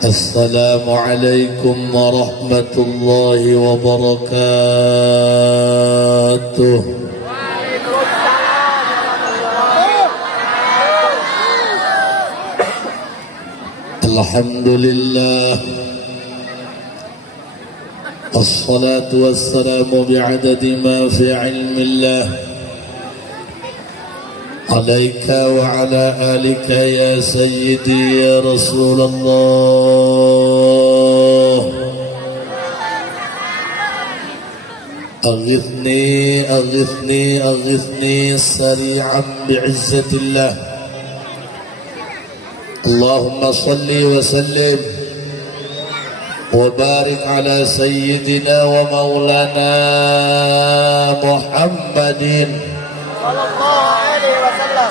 السلام عليكم ورحمة الله وبركاته. الحمد لله والصلاة والسلام بعدد ما في علم الله عليك وعلى آلك يا سيدي يا رسول الله. أغثني أغثني أغثني سريعا بعزة الله. اللهم صل وسلم وبارك على سيدنا ومولانا محمد صلى الله عليه وسلم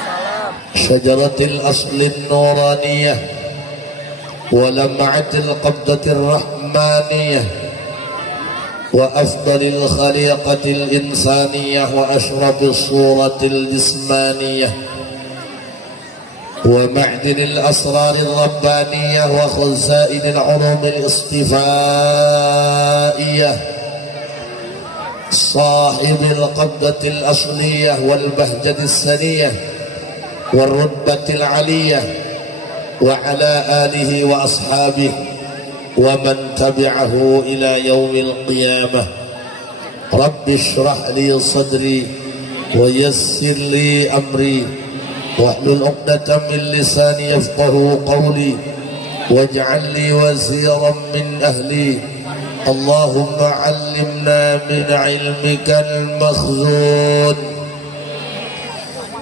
شجرة الأصل النورانية ولمعة القبضة الرحمانية وأفضل الخليقة الإنسانية وأشرف الصورة الجسمانية ومعدن الأسرار الربانية وخزائن العلوم الاصطفائية صاحب القبضة الأصلية والبهجة السنية والرتبة العلية وعلى آله وأصحابه ومن تبعه إلى يوم القيامة. رب اشرح لي صدري ويسر لي أمري واحلل عقدة من لساني يفقه قولي واجعل لي وزيرا من أهلي. اللهم علمنا من علمك المخزون.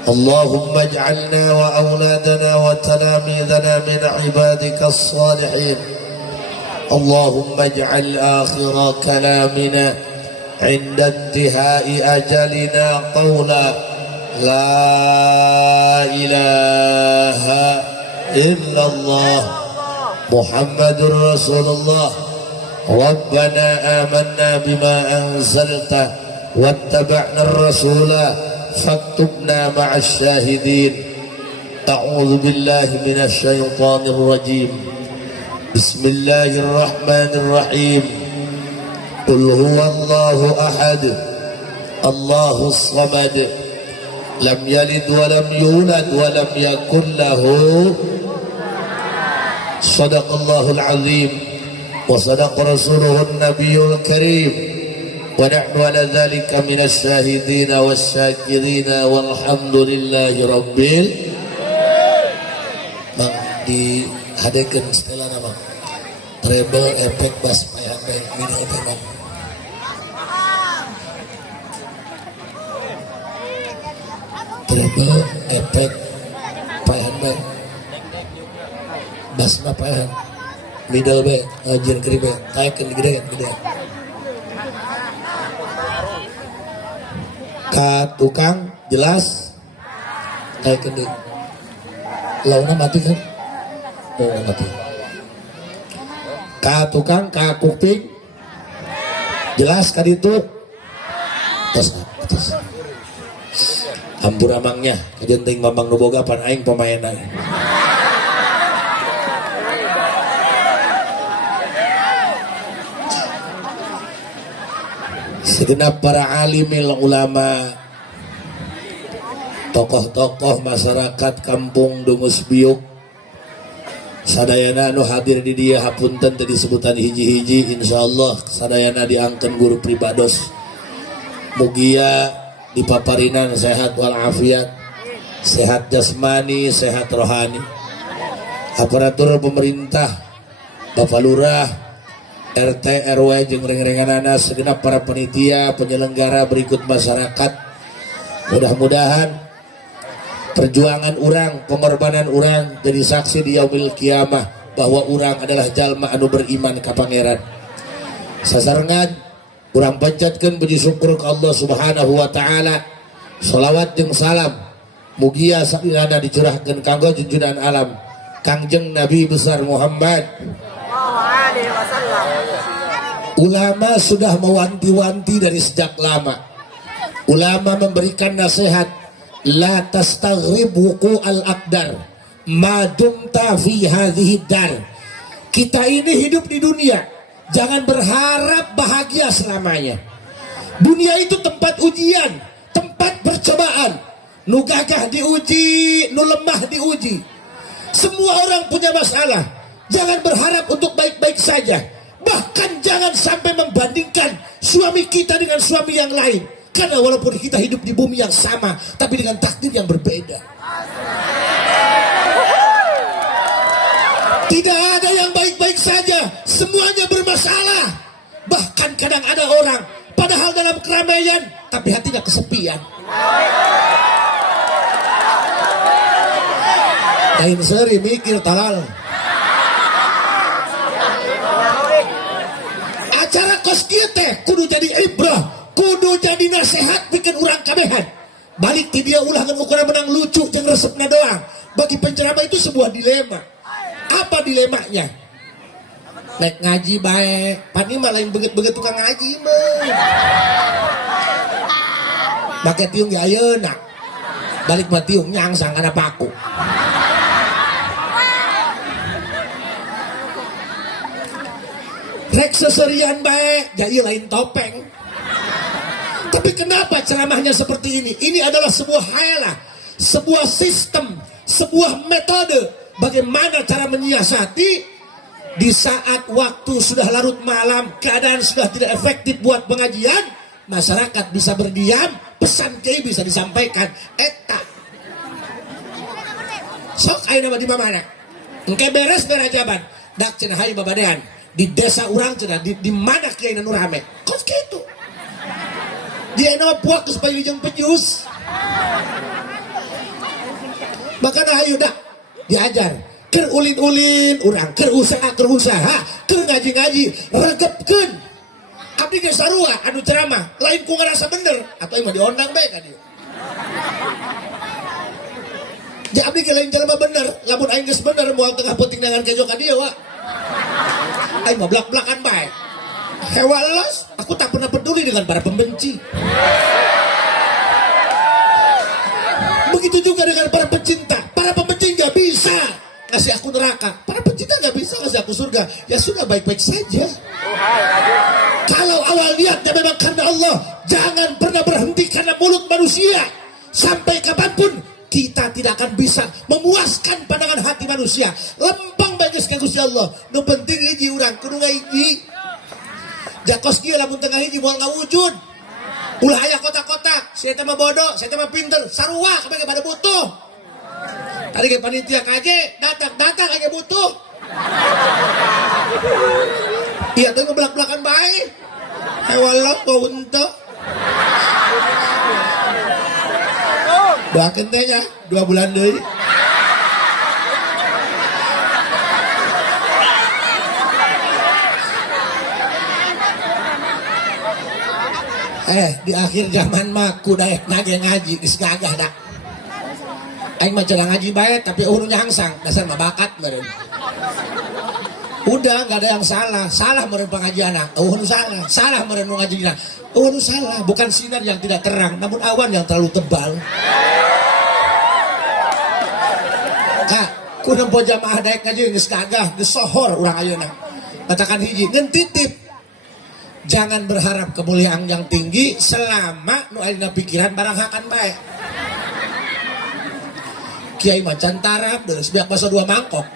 اللهم اجعلنا وأولادنا وتلاميذنا من عبادك الصالحين. اللهم اجعل آخر كلامنا عند انتهاء أجلنا قولا لا إله إلا الله محمد رسول الله. ربنا آمنا بما أنزلت واتبعنا الرسول فاكتبنا مع الشاهدين. أعوذ بالله من الشيطان الرجيم. بسم الله الرحمن الرحيم. قل هو الله أحد الله الصمد لم يلد ولم يولد ولم يكن له. صدق الله العظيم وصدق رسوله النبي الكريم ونحن على ذلك من الشاهدين والشاكرين والحمد لله رب Bang dihadirkan setelah nama treble efek bass payah baik mini itu bang. Treble efek payah baik bass mah payah middle be jen kiri be taikkan gede ka tukang jelas taikkan deh launa mati kan oh mati ka tukang ka kuping jelas ka ditu terus ampur amangnya kajenting mamang nu boga pan aing pemainna. Segenap para alimil ulama, tokoh-tokoh masyarakat kampung Dungus Biuk, sadayana anu hadir di dia hapunten tadi sebutan hiji-hiji, insyaallah sadayana diangken guru pribados. Mugia dipaparinan sehat walafiat, sehat jasmani, sehat rohani. Aparatur pemerintah, Bapak Lurah, RT, RW, jeung reng-renganana segenap para panitia penyelenggara berikut masyarakat. Mudah-mudahan perjuangan urang, pengorbanan urang jadi saksi di yaumil kiamah bahwa urang adalah jalma anu beriman ka Pangeran. Sasarengan urang panjatkeun puji syukur ka Allah Subhanahu wa taala. Shalawat jeung salam mugia sabilana dicurahkeun kanggo junjungan alam Kangjeng Nabi besar Muhammad. Ulama sudah mewanti-wanti dari sejak lama. Ulama memberikan nasihat, la tastaghrib wuqu al-aqdar ma dumta fi hadhihi dar. Kita ini hidup di dunia, jangan berharap bahagia selamanya. Dunia itu tempat ujian, tempat percobaan. Nu gagah diuji, nu lemah diuji. Semua orang punya masalah. Jangan berharap untuk baik-baik saja. Bahkan jangan sampai membandingkan suami kita dengan suami yang lain. Karena walaupun kita hidup di bumi yang sama, tapi dengan takdir yang berbeda. Tidak ada yang baik-baik saja. Semuanya bermasalah. Bahkan kadang ada orang, padahal dalam keramaian, tapi hatinya kesepian. Lain seri mikir talal. Acara kos kita kudu jadi ibrah, kudu jadi nasihat bikin urang kabehan. Balik ti dia ulah ngan ukuran menang lucu jeung resepna doang. Bagi penceramah itu sebuah dilema. Apa dilemanya? Nek ngaji bae, pani mah lain beget-beget tukang ngaji mah. Make tiung ge ayeuna. Balik mah tiung nyangsang kana paku. Rek seserian baik, jadi lain topeng. Tapi kenapa ceramahnya seperti ini? Ini adalah sebuah hayalah, sebuah sistem, sebuah metode. Bagaimana cara menyiasati di saat waktu sudah larut malam, keadaan sudah tidak efektif buat pengajian, masyarakat bisa berdiam, pesan kiai bisa disampaikan. Eta. Sok ayeuna mah di mana? Engke beres berajaban. Dak cenah hayu babadean. Di desa orang cenah di mana kiai nu rame kos kitu dia nama puak supaya jeung pejus makana hayu dah diajar keur ulin-ulin urang keur usaha keur ngaji-ngaji regepkeun abdi ge sarua anu ceramah lain ku ngarasa bener atau mah diondang bae ka dieu di abdi ge lain jelema bener lamun aing geus bener moal tengah peuting dengan kejo ka dieu wa aing mah blak-blakan baik. Hewalas, aku tak pernah peduli dengan para pembenci. Begitu juga dengan para pecinta. Para pembenci nggak bisa ngasih aku neraka. Para pecinta nggak bisa ngasih aku surga. Ya sudah baik-baik saja. Kalau awal niatnya memang karena Allah, jangan pernah berhenti karena mulut manusia. Sampai kapanpun kita tidak akan bisa memuaskan pandangan hati manusia. Lempang bagus ke Gusti Allah. Nu penting hiji urang kudu ngahiji. Jakos kieu lamun tengah hiji moal ngawujud. Ulah aya kotak-kotak, saya teh mah bodoh, saya teh mah pinter, sarua kabeh pada butuh. Tadi ge panitia kaje, datang aja butuh. Iya teh ngebelak-belakan bae. Hewallah bau henteu. Doakeun teh nya 2 bulan deui. Di akhir zaman mah kudaek nage ngaji geus gagah dah. Aing mah cenah ngaji bae tapi urang nyangsang, dasar mah bakat meureun. Udah enggak ada yang salah. Salah meureun pengajianna, salah meureun ngajina. Salah, bukan sinar yang tidak terang, namun awan yang terlalu tebal. Kak, kudu po jamaah daek ngaji geus gagah, geus sohor urang ayeuna. Katakan hiji, ngeun titip. Jangan berharap kemuliaan yang tinggi selama nu aya pikiran barang hakan bae. Kiai macan tarap deus biak basa 2 mangkok.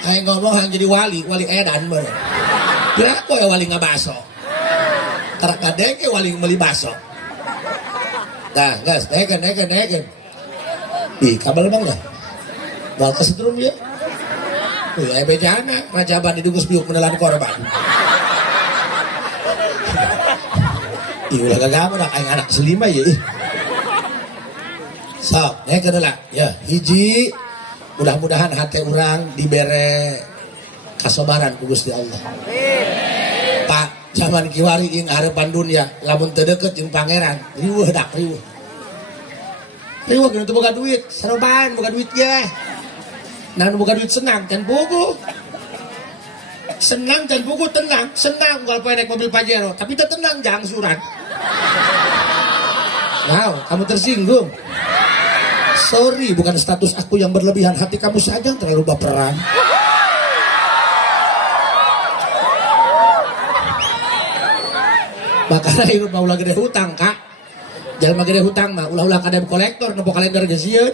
Aing ngomong hang jadi wali edan meureun. Kira aku wali ngabaso. Tarak kadenge wali meuli baso. Nah, gas, naikeun. Ih, kabel bang dah. Bal kesetrum ya. Aya bejana, rajaban didugus biuk menelan korban. Ih, ulah gagah mah aing anak selima ya. Sok, naikeun heula. Ya, hiji mudah-mudahan hati urang dibere kasobaran ku Gusti Allah. Pak, zaman kiwari ing harapan dunia, lamun teu deukeut jeung pangeran, riweuh dak riweuh. Riweuh kieu boga duit, saroban boga duit ge. Nah, boga duit senang can pugu. Senang can pugu tenang, senang kalau naik mobil Pajero, tapi teu tenang jangsuran. Wow, kamu tersinggung. Sorry, bukan status aku yang berlebihan, hati kamu saja yang terlalu baperan. Makanya hirup mau gede hutang kak, jangan gede hutang mah ulah-ulah kadang kolektor nempo kalender gesieun.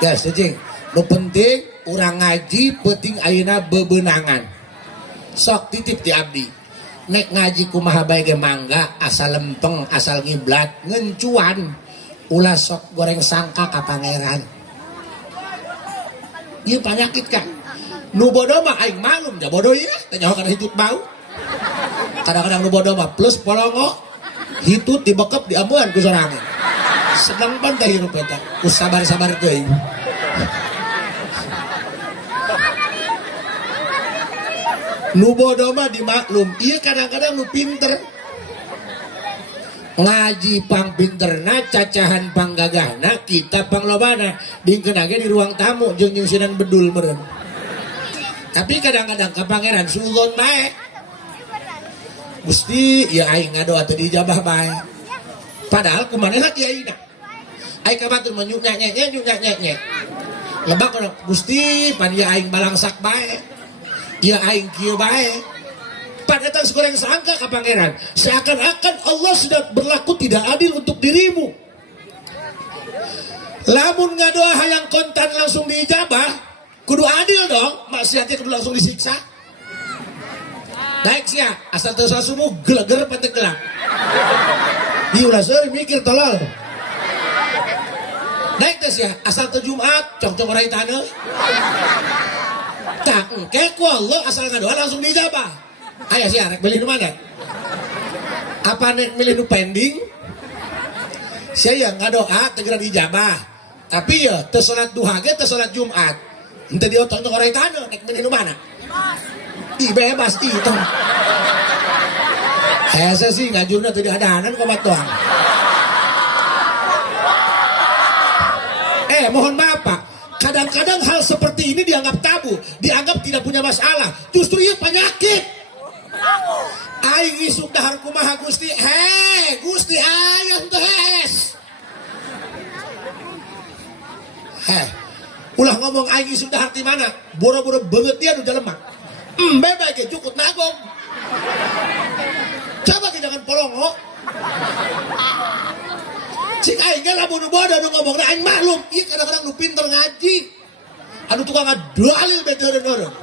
Ya cicing, nu penting urang ngaji penting ayeuna bebenangan. Sok titip ti abdi. Nek ngaji kumaha bae ge mangga, asal lempeng, asal ngiblat, ngencuan. Ulah sok goreng sangka ka pangeran. Ieu panyakit kan. Nu bodoh mah aing maklum da bodoh ieu teh nyaho kana hitut bau. Kadang-kadang nu bodoh mah plus polongo hitut dibekep diambuan ku sorangan. Seneng pan teh hirup eta. Ku sabar-sabar teuing. Nu bodoh mah dimaklum, iya kadang-kadang nu pinter. Ngaji pang pinterna, cacahan pang gagahna, kita pang lobana. Dingkeun di ruang tamu jeung nyusinan bedul meureun. Tapi kadang-kadang ka pangeran suulon bae. Gusti, ya aing ngadoa teu dijabah bae. Padahal kumanehna kiai ayeuna. Aing ka batur mah nyuk-nyek-nyek. Lebak kana Gusti, pan ieu aing balangsak bae. Ya aing kieu bae. Padahal segoreng sangka ka pangeran, seakan-akan Allah sudah berlaku tidak adil untuk dirimu. Lamun ngadoa hayang kontan langsung diijabah, kudu adil dong, maksiatnya kudu langsung disiksa. Daek sia, asal teu subuh geleger panteu gelap. Ieu ulah seueur mikir tolol. Daek teh sia, asal teu Jumat, cong-cong rai taneuh. Tak engke ku Allah asal ngadoa langsung dijabah. Aya sia rek milih nu mana? Apa nek milih nu pending? Sia yang ngadoa teu geura dijabah. Tapi ya teu salat duha ge teu salat Jumat. Henteu diotong-otong rai taneuh nek milih nu mana? Ih bebas ih tong. Hese sih ngajurna teu diadanan komat doang. Mohon maaf Pak. Kadang-kadang hal seperti ini dianggap tabu, dianggap tidak punya masalah. Justru itu penyakit. Aing isuk dahar kumaha Gusti? Gusti aya teu hes. Ulah ngomong aing isuk dahar di mana? Boro-boro beungeut dia nu jelema. Bebe ge cukut nagong. Coba ke jangan polongo. Cik aing ge lamun bodoh nu ngomongna aing maklum. Ieu kadang-kadang nu pinter ngaji. Anu tukang ngadalil bete eureun-eureun.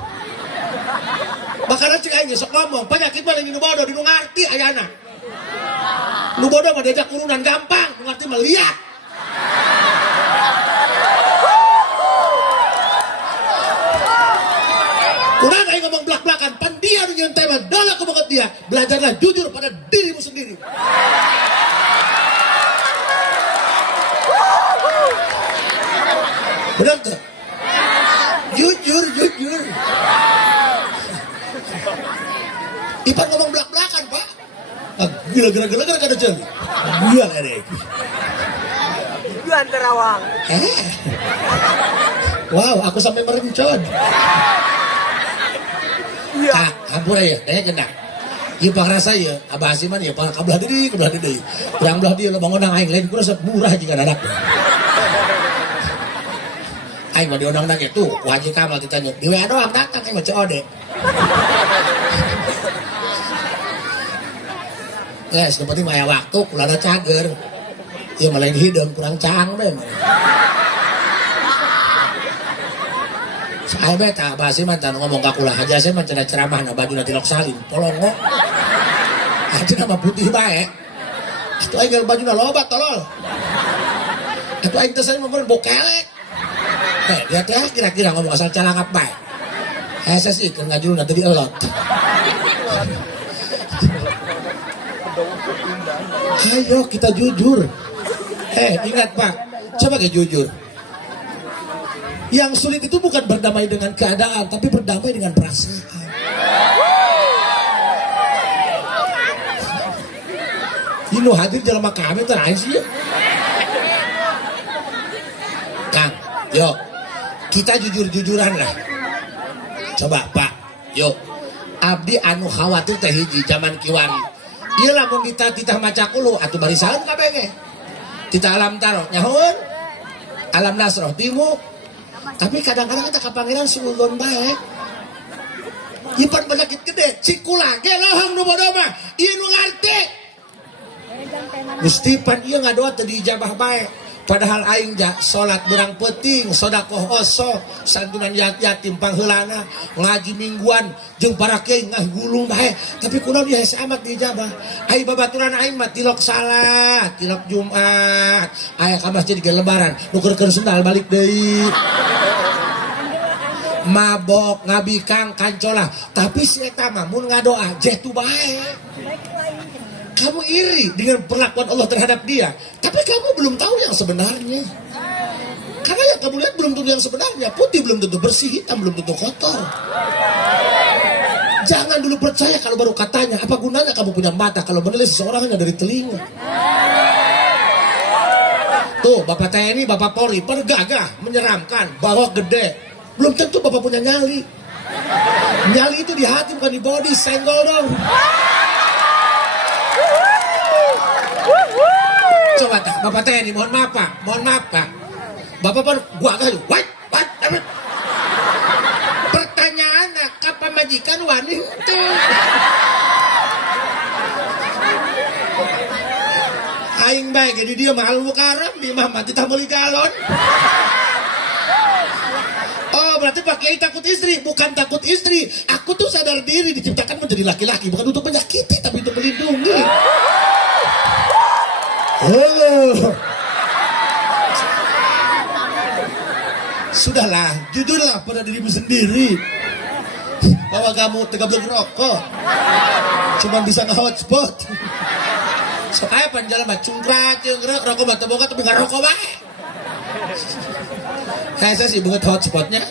Makana cik aing sok ngomong, penyakit mah nu bodoh di nu ngarti ayana. Nu bodoh mah diajak urunan gampang, nu ngarti mah liat. Kurang aing ngomong blak-blakan, pan dia nu nyeun tema dolak ku banget dia. Belajarlah jujur pada dirimu sendiri. Benar tuh? Jujur. Ipan ngomong belak-belakan Pak. Gila kada jeli. Gila ada. Tujuan Terawang. Wow, aku sampai merencot. Iya. Hampura ya, kayaknya kena. Ieu pangrasa ya, Abah Asiman ya, pang kabelah deui. Urang belah dieu bangunang aing lain kurasa murah jika dadak. Aing mah diundang gitu, ku Haji Kamal ditanya, di WA doang datang aing mah COD. Guys, penting mah aya waktu, kulana cager. Ieu mah lain hideung kurang cang deh. Sae bae tah basi mah tah ngomong ka kula Haji Hasim mah cenah ceramahna bajuna tilok salin, polongo. Haji mah putih bae. Atuh aing bajuna loba tolol. Atuh aing teh saya mah bokelek. Dia teh kira-kira ngomong asal calangap bae. Hese sih keur ngajulna teu dielot. Ayo kita jujur. Ingat Pak, coba kayak jujur. Yang sulit itu bukan berdamai dengan keadaan, tapi berdamai dengan perasaan. Ini hadir dalam kami terakhir sih. Kang, yuk. Kita jujur-jujuran lah. Coba Pak, yuk. Abdi anu khawatir teh hiji zaman kiwari. Ieu lamun dititah maca kulo atuh bari saeun kabeh ge. Tita alam taro nyahun alam nasroh timu. Tapi kadang-kadang kita ke pangeran sungguh baik. Ipan penyakit gede cikula ge lahang nu bodoh mah ieu nu ngarti. Gusti pan ieu ngadoa teu diijabah bae. Padahal aing ja salat berang penting, sedekah oso, santunan yatim pangheulana, ngaji mingguan jeung para kiai ngah gulung bae. Tapi kunaon ieu hese amat diijabah. Ai babaturan aing mah tilok salat, tilok Jumat, aya ka masjid ge lebaran, nukerkeun sendal balik deui. Mabok ngabikang kancola, tapi si eta mah mun ngadoa jeh tu bae. Kamu iri dengan perlakuan Allah terhadap dia, tapi kamu belum tahu yang sebenarnya. Karena yang kamu lihat belum tentu yang sebenarnya. Putih belum tentu bersih, hitam belum tentu kotor. Jangan dulu percaya kalau baru katanya. Apa gunanya kamu punya mata kalau menilai seseorang hanya dari telinga? Tuh Bapak TNI, Bapak Polri pergagah, menyeramkan, bawa gede. Belum tentu Bapak punya nyali. Nyali itu di hati bukan di body, senggol dong. Coba tak, Bapak TNI, mohon maaf Pak. Bapak pun gua aja, what? Pertanyaan, kapan majikan wanita? Aing baik, jadi dia mahal mukaram, di mama kita beli galon. Oh, berarti Pak Kiai takut istri, bukan takut istri. Aku tuh sadar diri diciptakan menjadi laki-laki, bukan untuk menyakiti, tapi untuk melindungi. Sudahlah, jujurlah pada dirimu sendiri bahwa kamu tega belum rokok, cuma bisa nge-hotspot. Soalnya panjang mah cungkrak, rokok mah teboga tapi nggak rokok bae. Saya sih buat hotspotnya.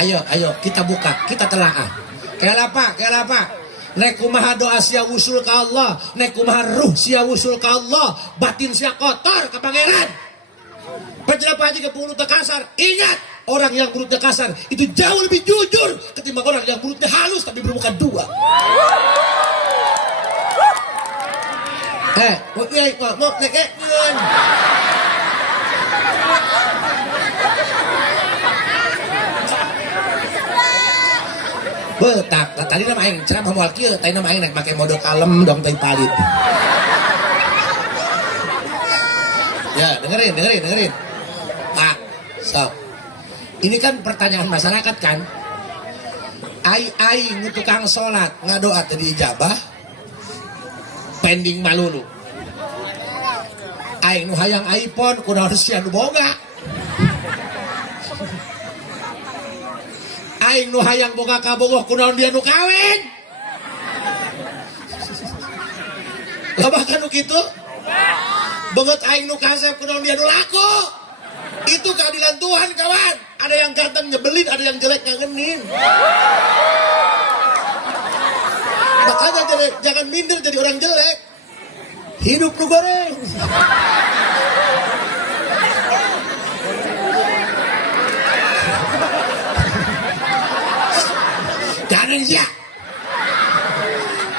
Ayo kita buka, kita telaah. Kayak apa? Nek kumaha doa sia wusul ka Allah, nek kumaha ruh sia wusul ka Allah, batin sia kotor ke pangeran. Penjelap haji ke mulutnya kasar. Ingat, orang yang mulutnya kasar itu jauh lebih jujur ketimbang orang yang mulutnya halus tapi bermuka dua. Mau nek betak, tadi nama aing ceramah moal kieu, tadi nama aing nek make mode kalem dong teh palit. Ya, dengerin. Pak, sok. Ini kan pertanyaan masyarakat kan. Aing tukang salat, ngadoa teh diijabah. Pending malulu. Aing nu hayang iPhone kunaon sia nu boga. Aing nu hayang boga kabogoh kunaon dia nu kawin. Bahkan nu kitu. Banget aing nu kasep kunaon dia nu laku. Itu keadilan Tuhan kawan. Ada yang ganteng nyebelin, ada yang jelek ngangenin. Makanya jangan minder jadi orang jelek. Hidup nu goreng. Jangan ya.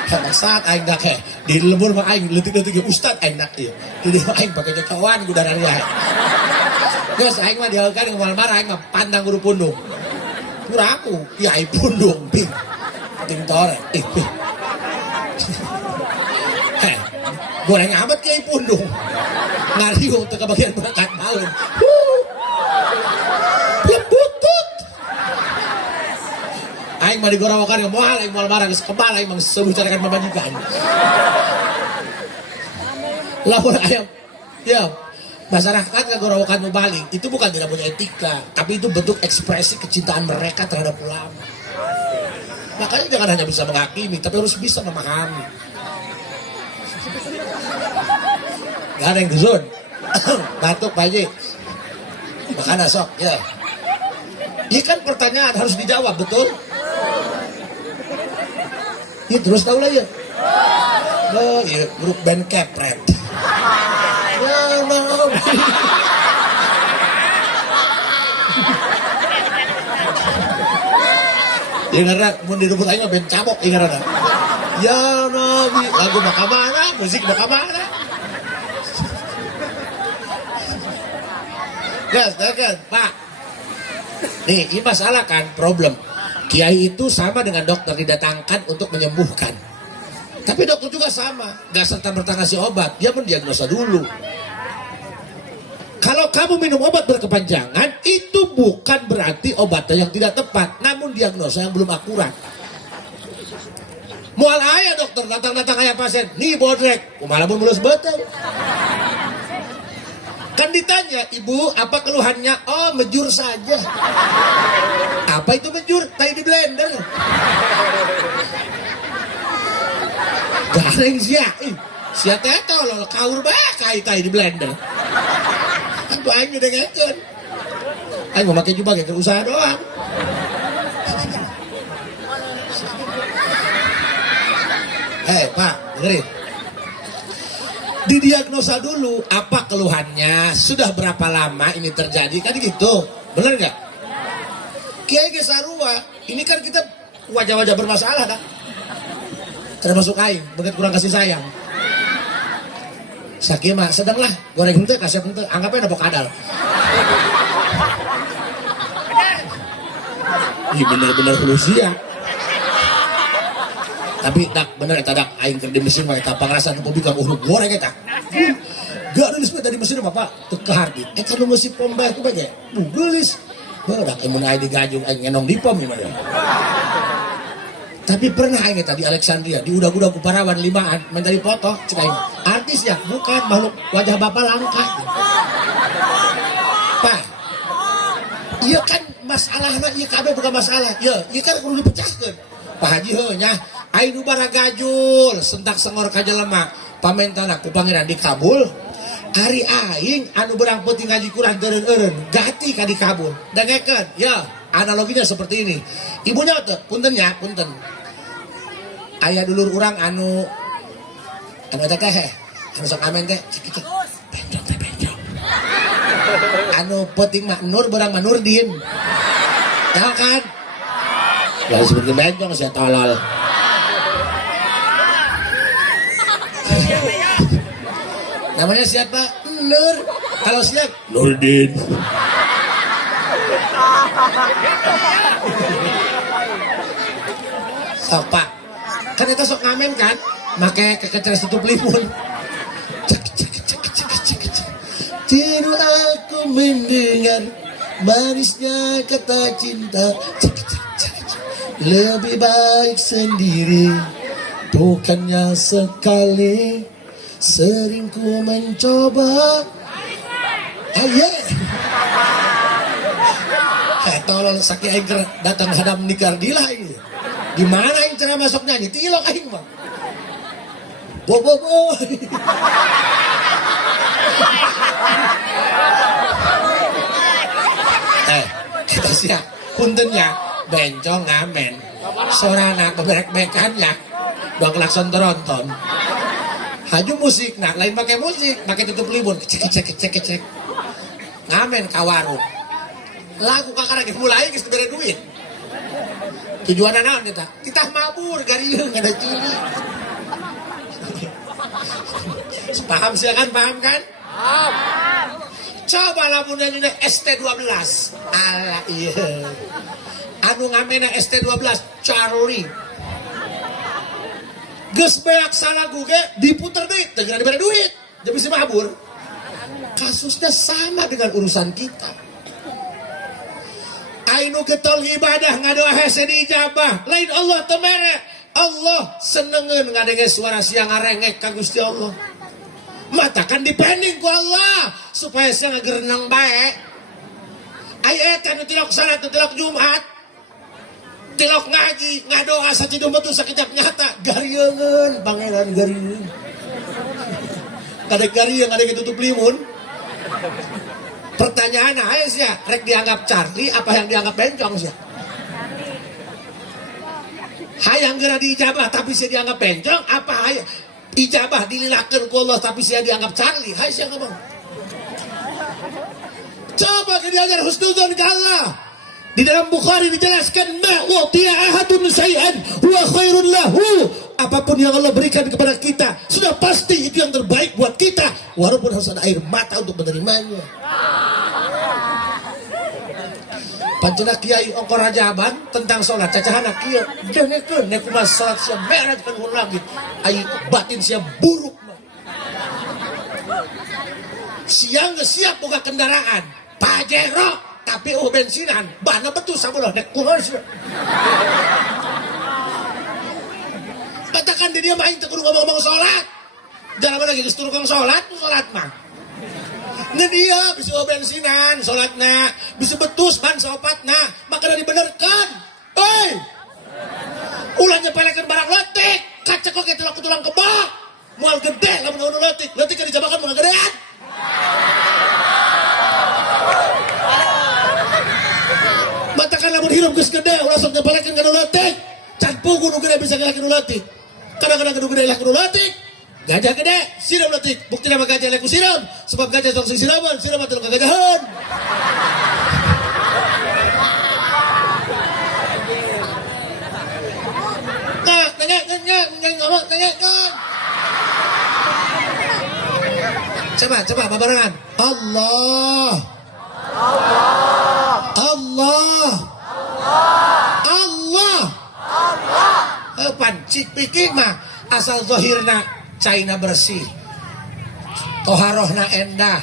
Pada saat aing dak di lembur mah aing leutik-leutik ustad aing dak ieu. Di aing pake cocokan gudaran ya. Geus aing mah dieukeun ke mal-mal aing mah pandang guru pundung. Pura aku, ya aing pundung ping. Ting tore. Goreng amat kiai pundung. Ngariung teu kabagian berangkat malam. Butut. Aing mah digorowokan ke moal, aing moal barang kebal, aing mah seluruh carakan pemajikan. Lamun ayam, ya masyarakat ngagorowokan nu balik, itu bukan tidak punya etika, tapi itu bentuk ekspresi kecintaan mereka terhadap ulama. Makanya jangan hanya bisa menghakimi, tapi harus bisa memahami. Gak ada yang guzun. Batuk Pak Haji. Makan sok, ya. Ini kan pertanyaan harus dijawab, betul? Ya terus tahu lah ya. Oh, ya, grup band Kepret. Ya, no. Ya karena mau dirubut aja band cabok, ya karena. Ya Nabi, lagu makamana, musik makamana. kan, Pak. Nih, ini masalah kan, problem. Kiai itu sama dengan dokter, didatangkan untuk menyembuhkan. Tapi dokter juga sama, gak serta-merta ngasih obat, dia mendiagnosa dulu. Kalau kamu minum obat berkepanjangan, itu bukan berarti obatnya yang tidak tepat, namun diagnosa yang belum akurat. Mual ayah dokter, datang-datang ayah pasien, nih bodrek, malah pun mulus betul. Kan ditanya, ibu apa keluhannya? Oh, mejur saja. Apa itu mejur? Tai di blender. Gak ada yang siat itu loh, kaur bakai tai di blender. Itu aing udah ngeken. Aing mau pakai jubah kayak usaha doang. Pak, dengerin. Didiagnosa dulu apa keluhannya, sudah berapa lama ini terjadi, kan gitu, bener nggak? Kiai Gesarua, ini kan kita wajah-wajah bermasalah kan? Termasuk aing, begitu kurang kasih sayang. Sakia mah sedanglah goreng henteu kasih henteu, anggapnya nabok kadal. Ini bener-bener manusia. Tapi tak bener eta dak aing keur di mesin mah eta pangarasan bobi kang urut goreng eta. Gak nulis tadi mesin Bapak teu kahardit. Eta nu mesin pom bae ku bae. Gelis. Badak mun aing digajung aing ngenong di pom ieu mah. Tapi pernah aing eta di Alexandria, di udah-udah ku parawan limaan minta dipoto cek aing. Artis ya, bukan makhluk wajah Bapak langka. Pak. Ieu kan masalahna ieu kabeh bukan masalah. Ieu kan kudu dipecahkeun. Pak Haji heuh nya aing nu bara gajul sentak sengor ka jelema pamentana ku pangeran dikabul ari aing anu berang peuting ngaji Quran teureun-eureun gati ka dikabul dengekeun ya analoginya seperti ini ibunya teh punten nya punten aya dulur urang anu eta teh anu sok amen teh cik benjong teh benjong anu peuting mah Nur berang mah Nurdin tahu kan ya seperti benjong saya tolol. Namanya siapa? Nur. Kalau siap Nurdin. Sok Pak. Kan itu sok ngamen kan? Make kekeceres tutup limun. Tiru aku mendengar manisnya kata cinta. Lebih baik sendiri, bukannya sekali. Sering ku mencoba. Ayo. Tolong sakit aing datang hadam nikar dila ini. Di mana aing cara masuk nyanyi? Tilok aing mah. Bo. Kita siap. Puntennya bencong ngamen. Sorana keberek-bekan ya. Dong klakson teronton. Haju musik, nah lain pakai musik, pakai tutup limun, cek. Ngamen kawarung. Lagu kakak lagi mulai geus bere duit. Tujuanna naon kita? Kita mabur garieuh ada cili. Paham silakan paham kan? Paham. Coba lamun nyanyi ST12. Alah iya. Anu ngamena ST12 Charlie. Geus beak salagu ge diputer deui, teu dibere duit, jadi bisa mabur. Kasusnya sama dengan urusan kita. Ainu getol ibadah ngadoa hese dijabah, lain Allah teu mere. Allah senengeun ngadenge suara siang ngarengek ka Gusti Allah. Mata kan dipending ku Allah supaya sia ngagerenang bae. Aya eta nu tilok salat, nu tilok Jumat. Tilok ngaji, ngadoa sacidum betul sakejap nyata. Garieueun, pangeran garieueun. Kadek garieueun, kadek tutup limun. Pertanyaan aja sih, rek dianggap Charlie, apa yang dianggap bencong sih? Hayang geura diijabah tapi saya dianggap bencong, apa hayang ijabah dililakeun ku Allah tapi saya dianggap Charlie? Hai sia ngomong. Coba ke diajar husnuzon ke Allah. Di dalam Bukhari dijelaskan ma'utiya ahadun say'an huwa khairun lahu. Apapun yang Allah berikan kepada kita sudah pasti itu yang terbaik buat kita, walaupun harus ada air mata untuk menerimanya. Pancena kiai ongkor rajaban tentang sholat cacahana kieu dengekeun nek kumaha sholat sia beres kan lagi ai batin sia buruk mah. Siang geus siap boga kendaraan Pajero tapi bensinan bana betul sabulah nek kumaha sia. Katakan dia main teu kudu ngomong-ngomong sholat. Jangan lagi geus turun sholat mah. Nge dia bisa bensinan sholatna bisa betus ban sopatna maka dibenerkan hei ulah nyepelekan barang letik kaca kok kita laku tulang kebak mual gede lamun anu letik kan dijabakan mual gedean matakan lamun hirup geus gede ulah sok nyepelekan kanu letik can pugu nu gede bisa ngelakin letik kadang-kadang kanu gede laku letik gajah gede, siram letik. Bukti nama gajah leku siram. Sebab gajah sok siraman, siram atau kagajahan. Coba babarengan. Allah. Pancik pikir mah asal zahirna China bersih, toharohna endah,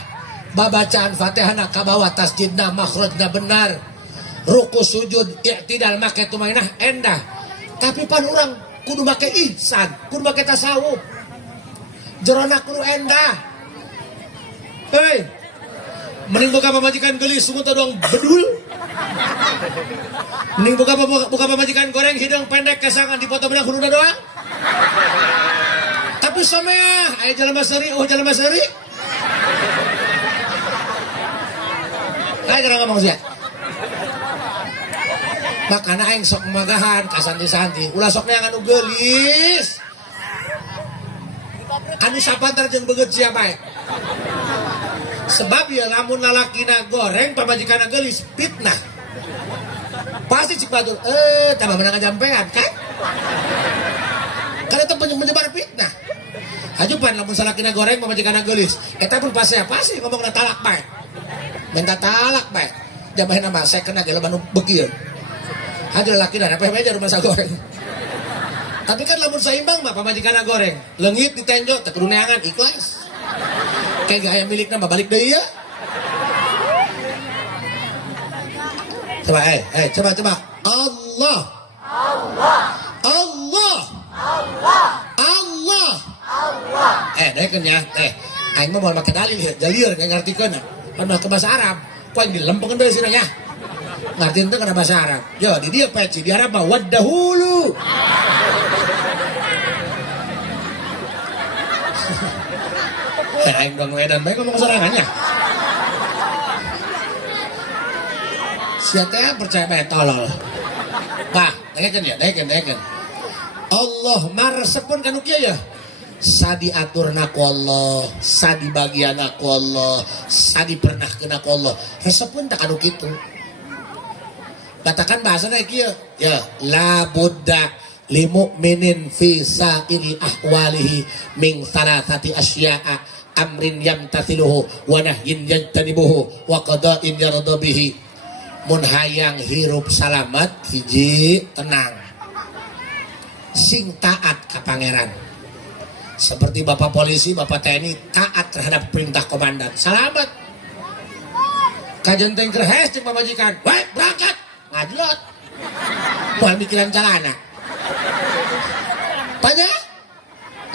babacaan fatihana kabawa tasjidna makhrajna benar, ruku sujud i'tidal make tumainah endah. Tapi pan urang kudu make ihsan, kudu make tasawuf, jerona kudu endah. Hei, mending buka pamajikan gelis semua doang bedul, mending buka pamajikan goreng hidung pendek kesangan dipoto benak huruna doang. Tapi somea, ayo jalan maseri, jalan maseri. Ayo jangan ngomong sih. Makana aing sok magahan kasanti-santi, ulah sok neangan anu geulis. Anu sapantar jeung beungeut sia bae. Sebab ya lamun lalakina goreng pamajikanna geulis fitnah. Pasti cik batur, tambah menang jampean kan? Karena itu menyebar fitnah. Hajupan lamun salakina goreng pamajikanna geulis. Eta pun pasti ngomongna talak bae. Minta talak bae. Jamaheuna mah sekena ge loba nu bekieu. Hade lakina apa meja rumah sa goreng. Tapi kan lamun saimbang mah pamajikanna goreng. Leungit ditenjo teu kudu neangan ikhlas. Kayak gaya milikna mah balik deui ya. Coba coba. Allah. Deken ya, aing mah moal make dalil jalieur ngartikeun. Pan ke bahasa Arab, poin dilempengkeun deui cenah nya. Ngartieun teh kana bahasa Arab. Yo di dieu peci di Arab mah waddahulu. Aing dong wedan bae ngomong sorangannya. Sia teh percaya bae tolol. Bah, deken. Allah maresepun kanu kieu ya. Sadi aturna ku Allah, sadi bagiana ku Allah, sadi pernah kena ku Allah. Resepun tak kanu kitu. Katakan bahasana kieu, ya la budda li mu'minin fi sa'iri ahwalihi min thalathati asya'a amrin yamtathiluhu wa nahyin yajtanibuhu wa qada'in yarda bihi. Mun hayang hirup salamat hiji tenang. Sing taat ka pangeran. Seperti bapak polisi, bapak TNI taat terhadap perintah komandan. Selamat. Kajenteng kerhes jeung pamajikan. Weh, berangkat. Ngajlot. Moal mikiran calana. Tanya.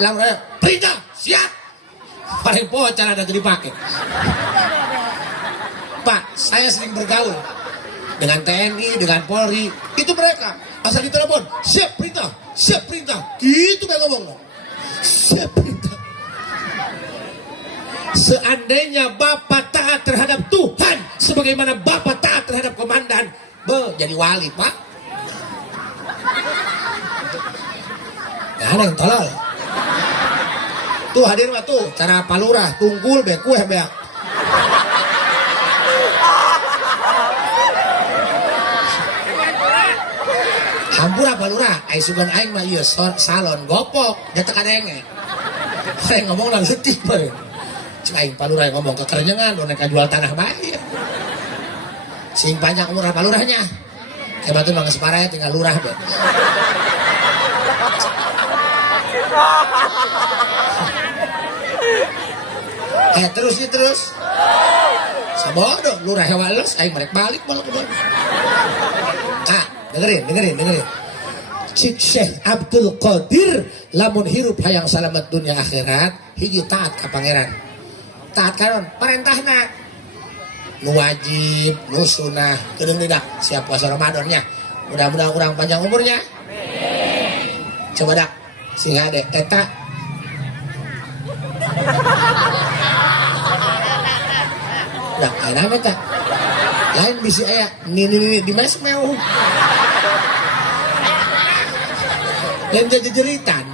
Lamun perintah, siap. Paling poho calana teu dipake. Pak, saya sering bergaul dengan TNI, dengan Polri. Itu mereka. Asal ditelepon, siap perintah. Gitu bae ngomong. Siap perintah. Seandainya Bapak taat terhadap Tuhan sebagaimana Bapak taat terhadap komandan, jadi wali, Pak. Nah, ada yang tolol. Tuh hadir mah tuh, cara palurah, tunggul be kueh beak. Hampura palurah, ai sugan aing mah ieu salon gopok, nya teu kadenge. Aing ngomong lang leutik bae. Cik aing palurah ngomong kekerenjengan, do neka jual tanah bae. Sing panjang umur apa lurahnya? Kayak batu mangga separah tinggal lurah deh. Terus. Sabodo lurah hewalos aing merek balik malah ke Bandung. Dengerin. Cik Syekh Abdul Qadir lamun hirup hayang salamet dunia akhirat hiji taat ka pangeran. Taat karon perintahna. Nu wajib, nu sunah, kedeung tidak siap puasa Ramadannya. Mudah-mudahan kurang panjang umurnya. Amin. Coba dak sing hade eta. Dak ana eta. Lain bisi aya nini di mas meuh. Lain jejeritan.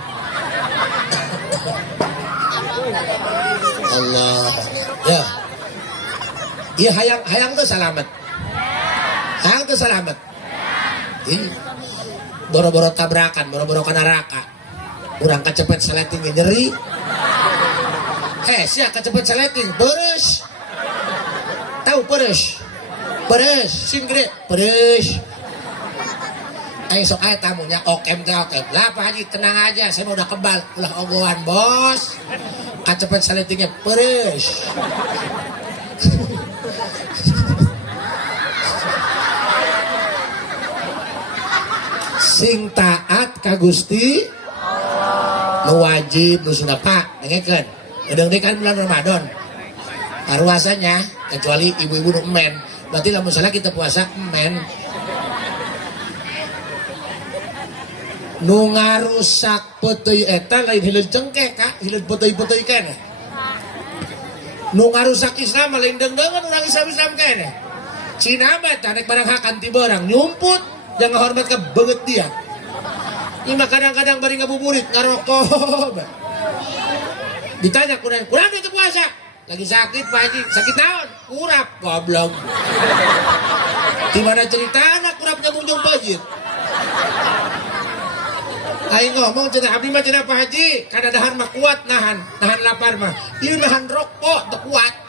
Allah. Ya. Iya hayang tuh selamat. Hayang tuh selamat. Ih, boro-boro tabrakan, boro-boro ke neraka. Urang kecepet seleting nyeri. Sia kecepet seleting, beres. Tahu beres? Beres, sing gede, beres. Ayo sok aya tamunya okem. Lah Pak Haji tenang aja, saya udah kebal. Ulah ogohan bos. Kecepet seletingnya beres. Sing taat ka Gusti nu wajib nu sunah Pak dengekeun gedeng deui kan bulan Ramadan paruasanya kecuali ibu-ibu nu emen berarti lamun salah kita puasa emen nu ngarusak peuteui eta lain hileud cengkeh Kak hileud peuteui keneh nu ngarusak Islam lain deung-deungan urang Islam keneh Cina mah tanek barang hakan ti barang nyumput yang ngehormat ke banget dia. Ini kadang-kadang bari ngabuburit ngarokok. Ditanya kurang itu puasa. Lagi sakit Pak Haji. Sakit naon? Kurap goblok. Di mana cerita anak kurapnya munjung pajit. Aing ngomong cenah abdi mah cenah Pak Haji, kada dahan mah kuat nahan lapar mah. Ieu nahan rokok teu kuat.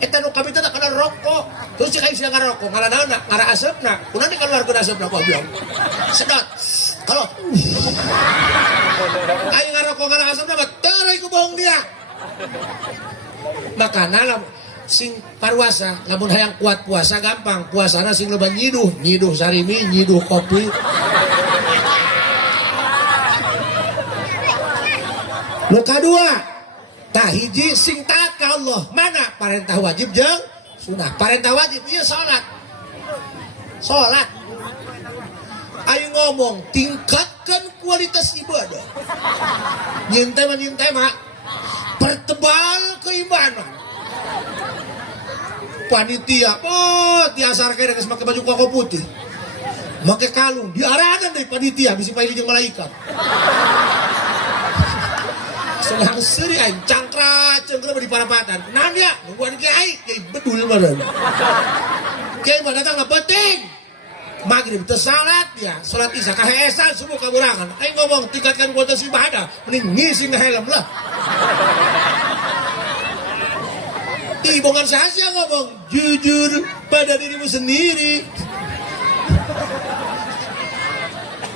Eta nu kami teh kana rokok. Terus cek aing sia ngarokok, ngaranna ngara asepna. Kunaon dikeluarkeun asepna goblok. Sedot. Kalau aing ngarokok ngara asepna mah teureung ku bohong dia. Makana sing parwasa lamun hayang kuat puasa gampang. Puasana sing loba nyiduh sarimi, nyiduh kopi. Nu kadua tah hiji sing taat ka Allah. Mana parentah wajib jeung sunah. Parentah wajib ieu salat. Ayo ngomong tingkatkan kualitas ibadah. Nyintai mah pertebal keimanan. Panitia tiasar kene geus make baju koko putih. Make kalung diarahan deui panitia bisi paili jeung malaikat. Selang seri aing cangkra di parapatan. Naon ya? Nungguan kiai bedul badan. Kiai mah datang penting. Maghrib teu salat ya, salat isya kaheesan subuh kaburangan. Aing ngomong tingkatkan kualitas ibadah, mending ngisi ngahelm lah. Ibongan saja ngomong jujur pada dirimu sendiri.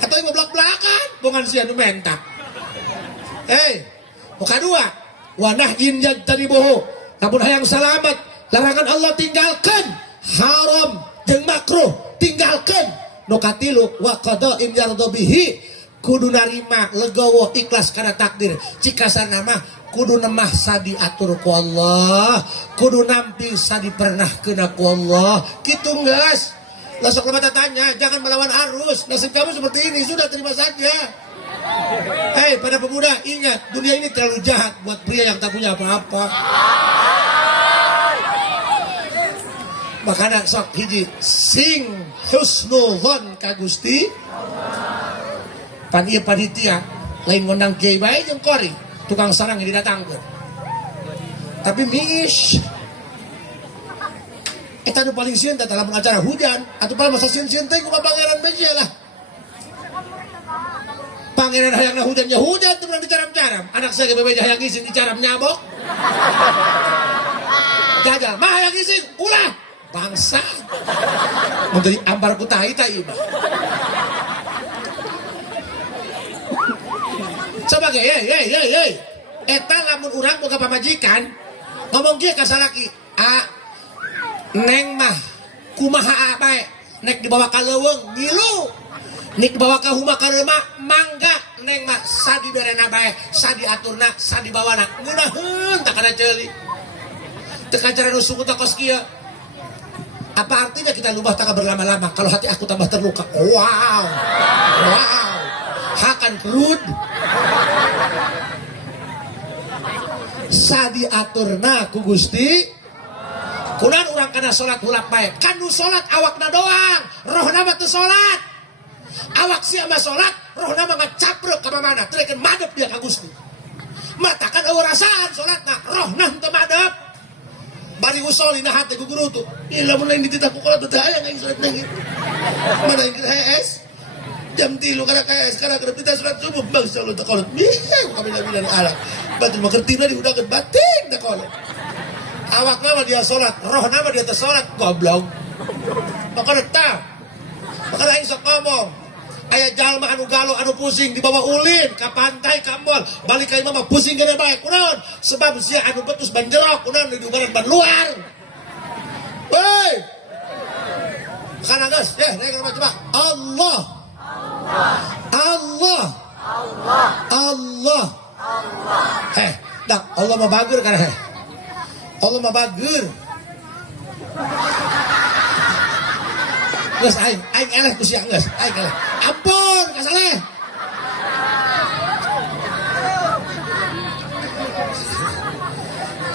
Atau ibu belak-belakan, bongan sia nu mentak. Muka dua, wanah injad tadi boho. Namun hayang salamat, larangan Allah tinggalkan, haram jeung makruh tinggalkan. Nukatilu wa qada'in yardobihi, kudu narima legowo ikhlas karena takdir. Jika sana mah kudu nemah sadi atur ku Allah, kudu nampi sadi pernah kena ku Allah. Gitu geus. Lasok lemah tanya, jangan melawan arus. Nasib kamu seperti ini, sudah terima saja. Pada pemuda, ingat, dunia ini terlalu jahat buat pria yang tak punya apa-apa. Makanya sok hiji sing husnudzon ka Gusti. Pan ieu panitia lain ngundang kiai bae jeung kori, tukang sarang yang didatangkeun. Tapi miis. Eta nu paling sieun teh dalam acara hujan, atuh paling masa sieun-sieun teh ku pangeran beje lah. Pangeran hayang hujannya hujan tuh dicaram-caram. Anak saya bebeja hayang ngising dicaram nyabok. Gagal, mah hayang ngising, ulah. bangsa menjadi ampar ku tahi mah. Coba ge ye eta lamun urang boga pamajikan ngomong kieu ka salaki, neng mah kumaha bae nek dibawa ka leuweung ngilu, nek dibawa ka huma ka reuma mangga, neng mah sadi berena bae sadi aturna sadi bawana ngeunaheun tak kana ceuli teu kacara nu sungguh kos kieu. Apa artinya kita lubah tangga berlama-lama kalau hati aku tambah terluka? Wow hakan kerud sadi aturna ku Gusti kunaon urang kana salat hulak bae kan nu salat awakna doang rohna mah teu salat. Awak sia mah salat rohna mah ngacapreuh ka mana teu lekeun madep dia ka Gusti. Mata kan eueuh rasaan salatna rohna teu madep. Bari usoli na hate ku guru tuh ila mun lain dititah ku kala teu aya aing salat nang mana yang HS jam 3 kana KS kana keur kita salat subuh bangsa lu teu kolot bieu kami nabi dan alat batin makertina diudakeun batin teu kolot. Awakna mah dia salat rohna mah dia teu salat goblok. Makana tah makana aing sok ngomong aya jalma anu galuh anu pusing dibawa ulin ka pantai ka mall balik ka imah mah pusing gede bae kunaon sebab sia anu betus ban jerok kunaon di dugaran ban luar. Hei kana geus ya nek coba Allah Allah Allah Allah Allah dak Allah mah bagur kana Allah mah bagur. Geus aing eleh ku sia geus aing eleh ampun kasaleh.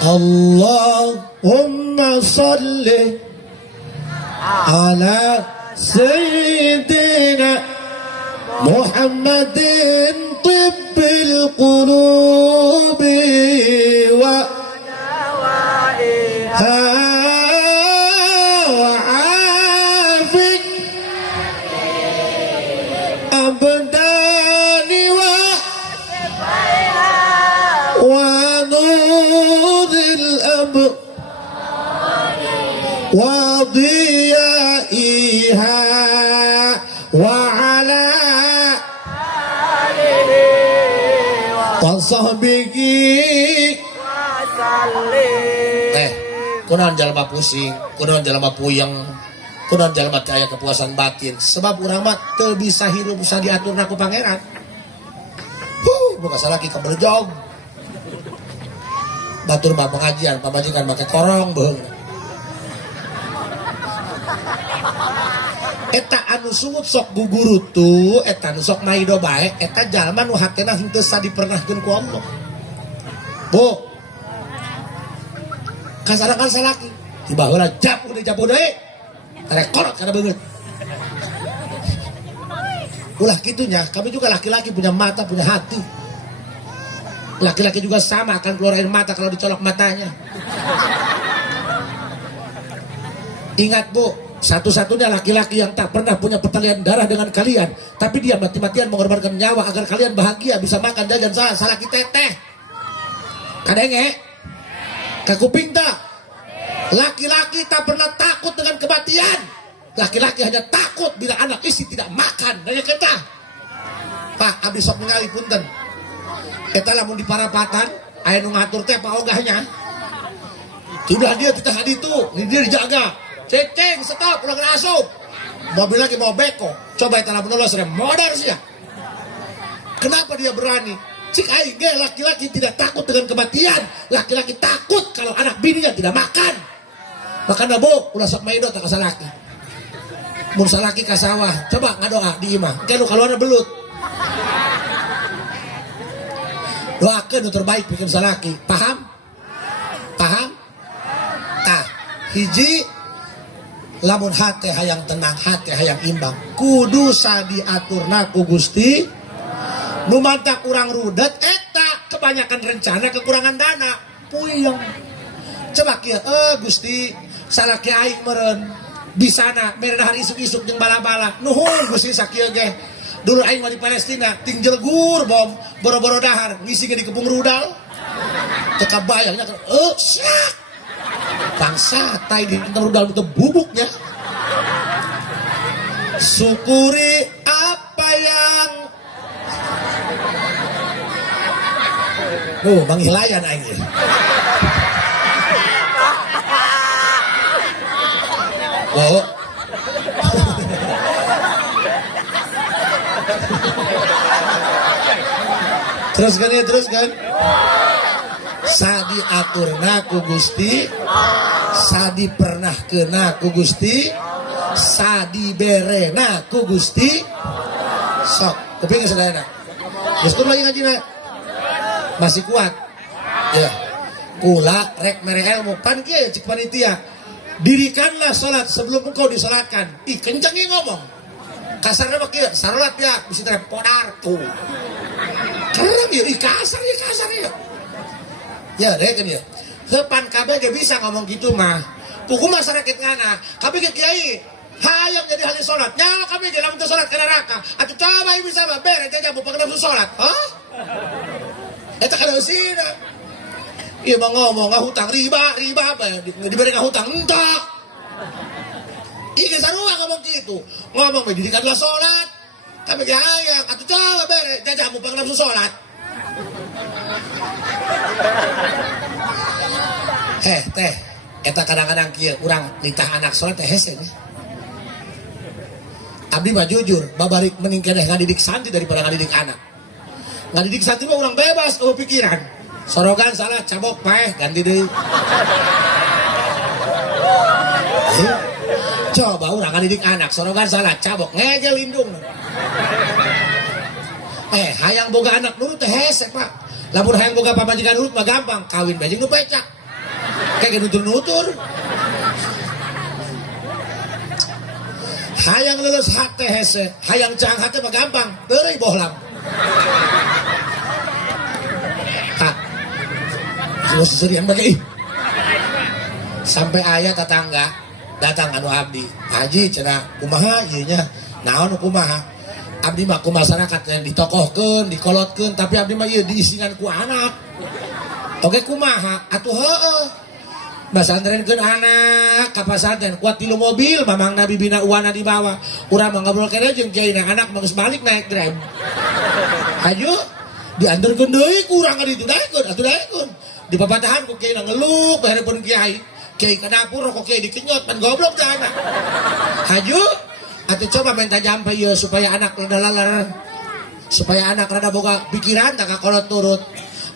Allahumma salli ala sayyidina Muhammadin tibbil qulubi wa وضيائها وعلى آله وصحبه وسلم. Kunaon jalma pusing, kunaon jalma puyeng, kunaon jalma teu aya kepuasan batin sebab urang mah teu bisa hirup bisa diaturna ku pangeran. Boga salaki kaberjog. Batur mah pengajian, pamajikan make korong beung. Eta anu sungut sok guguru tuh eta anu sok maido bae eta jalma nu hatena henteu sadipernahkeun ku Allah. Bu kasarangan salaki tiba heula japu deui tarek korot kana beungeut. Ulah kitunya kami juga laki-laki punya mata punya hati. Laki-laki juga sama akan keluar air mata kalau dicolok matanya. Ingat bu, satu-satunya laki-laki yang tak pernah punya pertalian darah dengan kalian, tapi dia mati-matian mengorbankan nyawa agar kalian bahagia bisa makan jajan salaki teteh. Kadenge, kakuping tak? Laki-laki tak pernah takut dengan kematian. Laki-laki hanya takut bila anak istri tidak makan. Nanya kita, Pak, abis sok ningali punten. Kita lamun di parapatan, aya nu ngatur teh paogahnya. Sudah dia tidak hadi tuh, dia dijaga. Ceng, stop, udah kena asup. Mobil lagi mau beko. Coba eta lamun lolos rem modar sih ya. Kenapa dia berani? Cik aing ge laki-laki tidak takut dengan kematian. Laki-laki takut kalau anak bininya tidak makan. Makanya bu, ulah sok maido tak kasalaki. Mun salaki ka sawah, coba ngadoa di imah. Engke nu kaluarna belut. Doakeun nu terbaik bikin salaki. Paham? Paham? Tah, hiji lamun hate hayang tenang, hate hayang imbang. Kudu sadiaturna ku Gusti. Nu mantak urang rudet eta kebanyakan rencana kekurangan dana. Puyeng. Coba kieu, Gusti, salaki aing meureun bisana mere dahar isuk-isuk jeung bala-bala. Nuhun Gusti sakieu ge. Dulu aing mah di Palestina ting jelgur bom boro-boro dahar ngisi ge di kepung rudal. Teu kabayangnya sak. Orang satai di dalam itu bubuknya. Syukuri apa yang manghilayan aing. Oh. Teruskan. Sadi aturna ku Gusti, sadi pernah kena ku Gusti, sadi berena ku Gusti. Sok, kuping sadayana. Geus kumaha lagi ngajina? Masih kuat. Ya. Kula rek mere ilmu pan kieu cik panitia. Dirikanlah salat sebelum engkau disalatkan. Ih, kenceng ieu ngomong. Kasarna mah kieu, salat ya bisi teh podar tuh. Karena ieu kasar ieu. Ya, deh kan ya. Hepan kabeh ge bisa ngomong gitu mah. Kuku masyarakat ngana, kabeh ge kiai. Hayang jadi ahli salat. Nya kabeh ge lamun teu salat ka neraka. Atuh coba ieu bisa mah bere jaga bupak nafsu salat. Hah? Eta kada usina. Ieu mah ngomong hutang riba apa? Dibere hutang entak. Ieu sarua ngomong gitu. Ngomong we didikanlah salat. Kabeh ge hayang atuh coba bere jaga bupak nafsu salat. Teh, eta kadang-kadang kieu urang nitah anak salat teh hese nih. Abdi mah jujur, babarik mending keneh ngadidik santri daripada ngadidik anak. Ngadidik santri mah urang bebas eueuh pikiran. Sorogan salah cabok paeh ganti deui. Coba urang ngadidik anak, sorogan salah cabok ngegel lindung. Hayang boga anak nurut teh hese, Pak. Lamun hayang boga pamajikan nurut mah gampang, kawin bae jeung nu pecak. Kayak nutur-nutur. Hayang lulus hate hese, hayang cang hate mah gampang, teureui bohlam. Kak, terus serian bagi. Sampai ayah tetangga datang anu abdi, Haji cenah kumaha ieu nya? Naon kumaha? Abdi mah ku masyarakat yang ditokohkeun, dikolotkeun, tapi abdi mah ieu diisingan ku anak. Oke kumaha? Atuh heueuh. Basantrenkeun anak ka pasantren kuat 3 mobil mamangna bibina uwana di bawah. Urang mah ngobrol keneh jeung kiaina anak mah geus balik naik Grab. Hayu dianterkeun deui ku urang ka ditu daekeun, atuh daekeun. Di papatahan ku kiaina ngeluh bahereupun kiai. Kiai ka dapur rokok kiai dikenyot pan goblok teh anak. Hayu atuh coba minta jampe ieu supaya anak rada lalar. Supaya anak rada boga pikiran tak kakolot turut.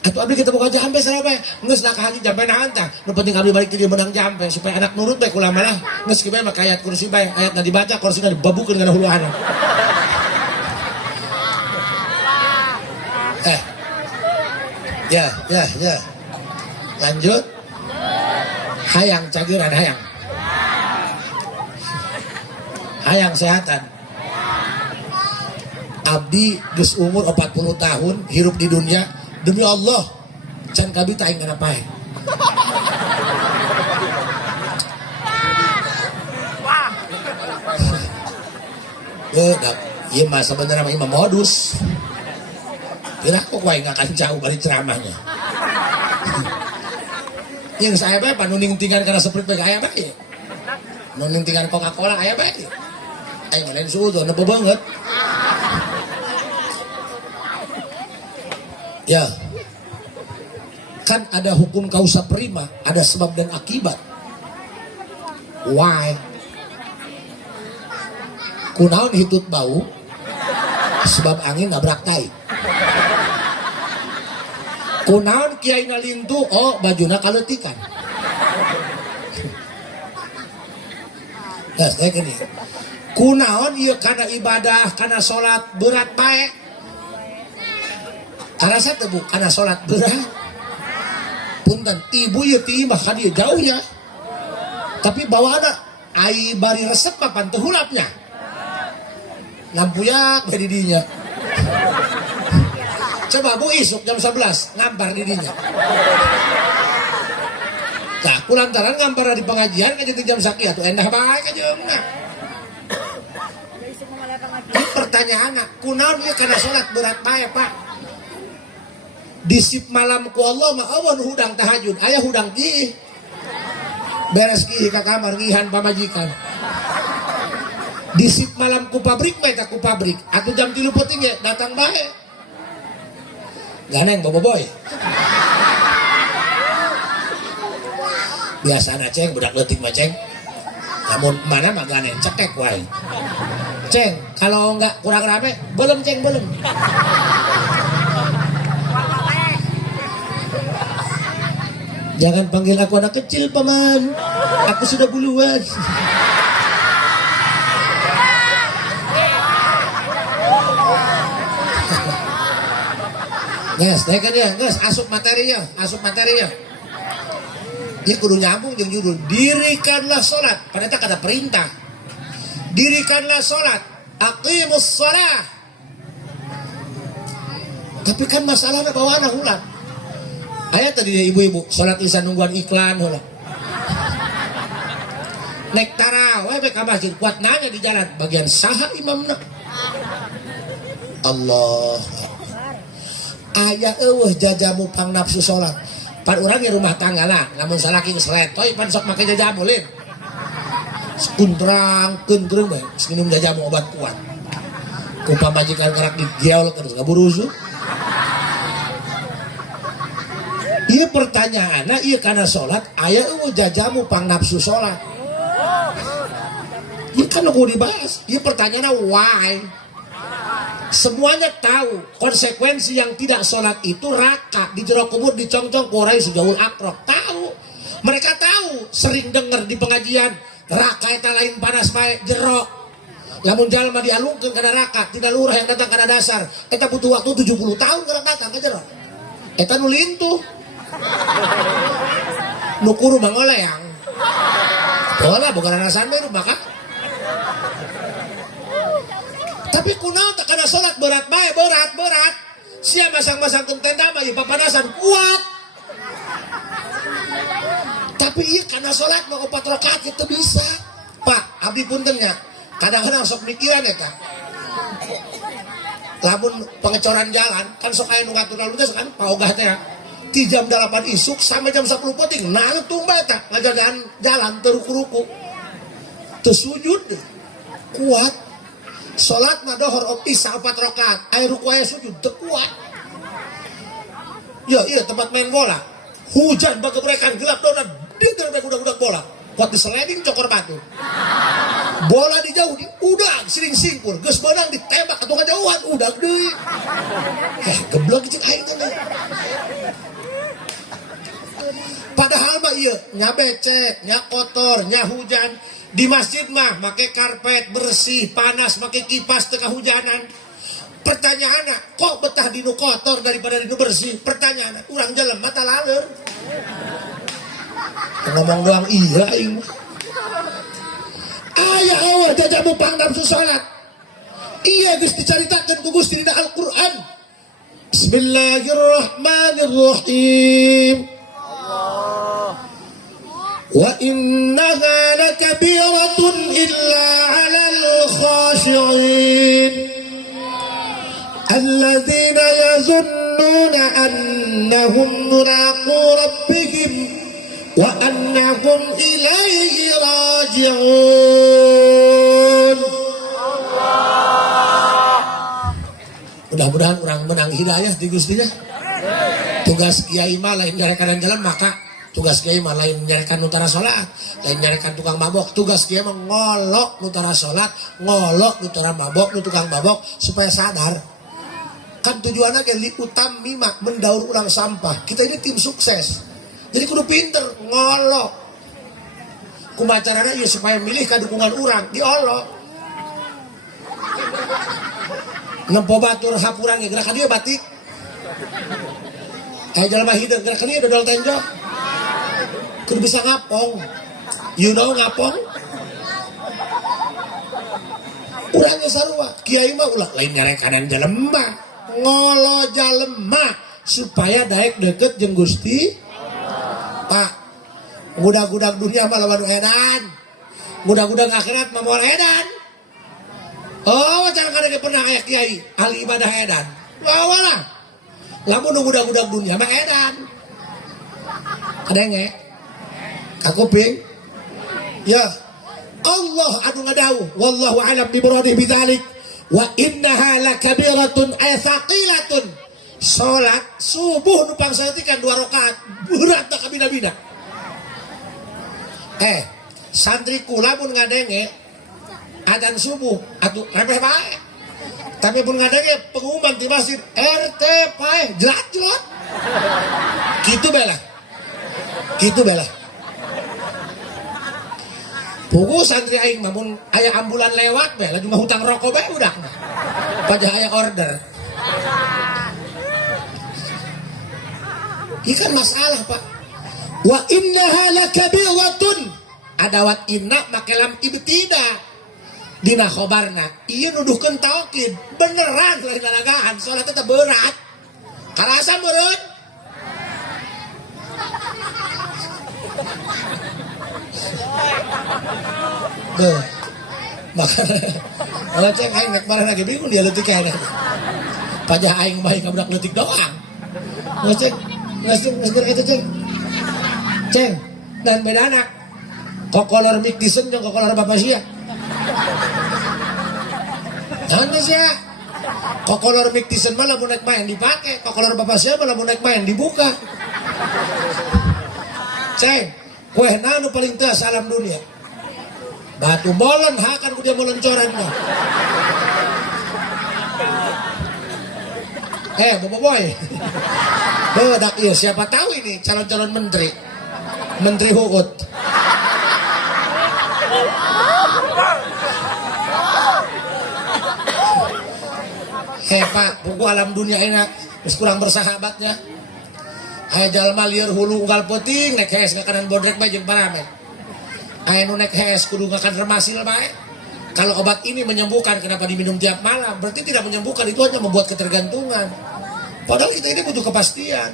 Atuh abdi kita boga jampe sareng bae. Geus nak haji jampe naon tah? Nu penting abdi balik ke dieu menang jampe supaya anak nurut bae kula mah. Geus kieu bae mah ayat kursi bae, ayatna dibaca kursina dibabukeun kana huluana. Ya. Lanjut. Hayang cageran hayang. Hayang sehatan. Abdi geus umur 40 tahun hirup di dunia. Demi Allah, can kabita aing kana pae. Ieu mah sebenarnya mah modus. Kira kok wae ngakan jauh bari ceramahnya. Yang saya bae panuning-tingan kana Sprite bae aya bae. Nuning-tingan Coca-Cola aya bae. Aing lain suudon nepo banget. Ya, kan ada hukum kausa prima, ada sebab dan akibat. Why? Kunaon hitut bau, sebab angin nabrak tai. Kunaon kiai nalintu, oh bajuna kaletikan. Nah, saya gini. Kunaon ieu kana ibadah, kana salat berat bae. Karena saya tebu, karena sholat berat. Punten, ibu ya tiba kadieu jauhnya. Tapi bawa anak, ai bari resep papan teu hulapnya. Lampuyak dari dinya. Coba bu isuk jam 11 ngampar di dinya. Nah, kulantaran ngampar di pengajian kan jam sakieu atuh endah bae ka jeungna. Pertanyaan kunaon ieu kana sholat berat bae, Pak? Disip malam ku Allah mah awan hudang tahajud aya hudang ti beres ki ka kamar ngihan pamajikan. Disip malam ku pabrik mah ku pabrik. Atuh jam 3 peuting ge datang bae. Ganeng boboiboy. Biasana ceng budak leutik mah ceng. Namun mana mah ganeng cekek wae. Ceng, kalau enggak kurang rame, belum ceng belum. Jangan panggil aku anak kecil paman. Aku sudah buluan. Guys, naikkan ya, guys, asup materinya, asup materinya. Dia kudu nyambung jeung judul. Dirikanlah sholat. Pada tak ada perintah. Dirikanlah sholat. Aqimus sholat. Tapi kan masalahnya bawa anak ulang. Ayat tadi deh ibu-ibu. Sholat isya nungguan iklan. Hula. Nek taraweh beka masjid. Kuat nanya di jalan. Bagian saha imamna. Allah. Ayah jajamu pang nafsu sholat. Pan orang di rumah tangga lah, namun salaki seletoy pan sok make jajamu lin. Sekuntrang kentreng bae, minum jajamu obat kuat. Ku pamajikan gerak di geol terus ngaburusu. Ieu pertanyaanna ieu kana salat, aya jajamu pang nafsu salat. Ieu kan kudu dibahas. Ieu pertanyaanna why? Semuanya tahu konsekuensi yang tidak sholat itu raka di jero kubur dicongcong korai sejauh akrok. Tahu, mereka tahu, sering dengar di pengajian raka itu lain panas baik jero. Lamun jalma dialungkeun kana raka, tidak lurah yang datang kana dasar. Eta butuh waktu 70 tahun kalau datang ke jero. Eta nu lintuh. Nu kuru mangoleang. Bola bukan alasan bae maka. Tapi kunaon tak kana salat berat bae, berat. Sia masang-masang tenda mah papanasan kuat. Tapi ieu kana salat mah 4 rakaat itu bisa. Pak, abdi punten nya. Kadang-kadang sok mikiran eta. Lamun pengecoran jalan kan sok aya nu ngatur lalu teh kan paogah teh. Ti jam 8 isuk sampai jam 10 peuting nangtung bae eta ngajagaan jalan teu ruku-ruku. Teu sujud. Kuat. Sholat mah dohor isya 4 rakaat, air ruku aya sujud teu kuat. Ya iya tempat main bola. Hujan bagebrekan gelap dona dia budak-budak bola. Kuat diseleding cokor batu. Bola dijauh di udah sering singkur, geus beunang ditembak atuh ngajauhan udah deui. Geblok cik aing teh. Padahal mah ieu nya becek, nya kotor, nya hujan. Di masjid mah make karpet bersih, panas make kipas teu kahujanan. Pertanyaanna, kok betah di nu kotor daripada di nu bersih? Pertanyaanna, urang jelema tah laleur. Ngomong doang iya aing. Aya eueuh jajamu pang nafsu salat. Iya geus dicaritakeun ku Gusti dina Al-Qur'an. Bismillahirrahmanirrahim. Wa innaha lakabiratun illa 'alal khashi'in alladzina yazunnuna annahum mulaqu rabbihim wa annahum ilaihi raji'un. Mudah-mudahan orang menang hidayah di Gustinya. Tugas kiai mah lain nyarekan jalan maka tugas kiai mah lain nyarekan nutara sholat, lain nyarekan tukang mabok. Tugas kiai mah ngolok nutara sholat, ngolok nutara mabok, nu tukang mabok supaya sadar. Kan tujuannya ge liutam mima mendaur ulang sampah. Kita ini tim sukses. Jadi kudu pinter ngolok. Kumacarana ieu supaya milih ka dukungan urang diolok. Nempo batur hapuran ge gerakan ieu batik. Aya jalma hideung gerakan ieu dodol tenjok. Kudu bisa ngapong. You know ngapong? Urangnya sarua. Kiai mah ulah lain ngarekanan jelema. Ngolo jelema supaya daek deket jeung Gusti. Pak, budak-budak dunia mah lawan edan. Budak-budak akhirat mah moal edan. Oh, jangan kada pernah aya kiai ahli ibadah edan. Wawalah. Lamun budak-budak dunia mah edan. Kadenge. Aku ping Ya, Allah anu ngadawuh, wallahu alam bi muradih bidzalik. Wa innaha lakabiratun ay thaqilatun. Salat subuh nu pangsaeutikkan 2 rakaat berat da kabina-bina. Santri kula mun ngadenge adzan subuh atuh remeh bae. Tapi pun ngadenge pengumuman di masjid RT pae jelat-jelat. Gitu bela. Gitu bela. Pugu santri aing mah mun aya ambulan lewat bela cuma hutang rokok bae udah. Pajah aya order. Ikan masalah Pak. Wa innaha lakabiratun. Adawat inna makelam ibtida. Dina khobarna ieu nuduhkeun taukid. Beneran lain lalagaan salat teh berat. Karasa meureun. Beuh. Makanya kalau cek aing nek bareng lagi bingung dia leutik kana. Pajah aing bae ka budak leutik doang. Ngecek ngasih itu ceng dan beda anak kokolor Mick Tyson jeung kokolor bapak sia nanti sia kokolor Mick Tyson malah mau naik main dipake kokolor bapak sia malah mau naik main dibuka ceng kue nanu paling teas alam dunia batu bolon hakan ku dia meloncoran mah boboiboy bedak iya siapa tahu ini calon-calon menteri Huut. Pak, buku alam dunia enak terus kurang bersahabatnya jalma lieur hulu unggal puting nek hees ngakanan bodrek bae jeung parame anu nek hees kudu ngakan remasil bae. Kalau obat ini menyembuhkan kenapa diminum tiap malam? Berarti tidak menyembuhkan, itu hanya membuat ketergantungan. Padahal kita ini butuh kepastian.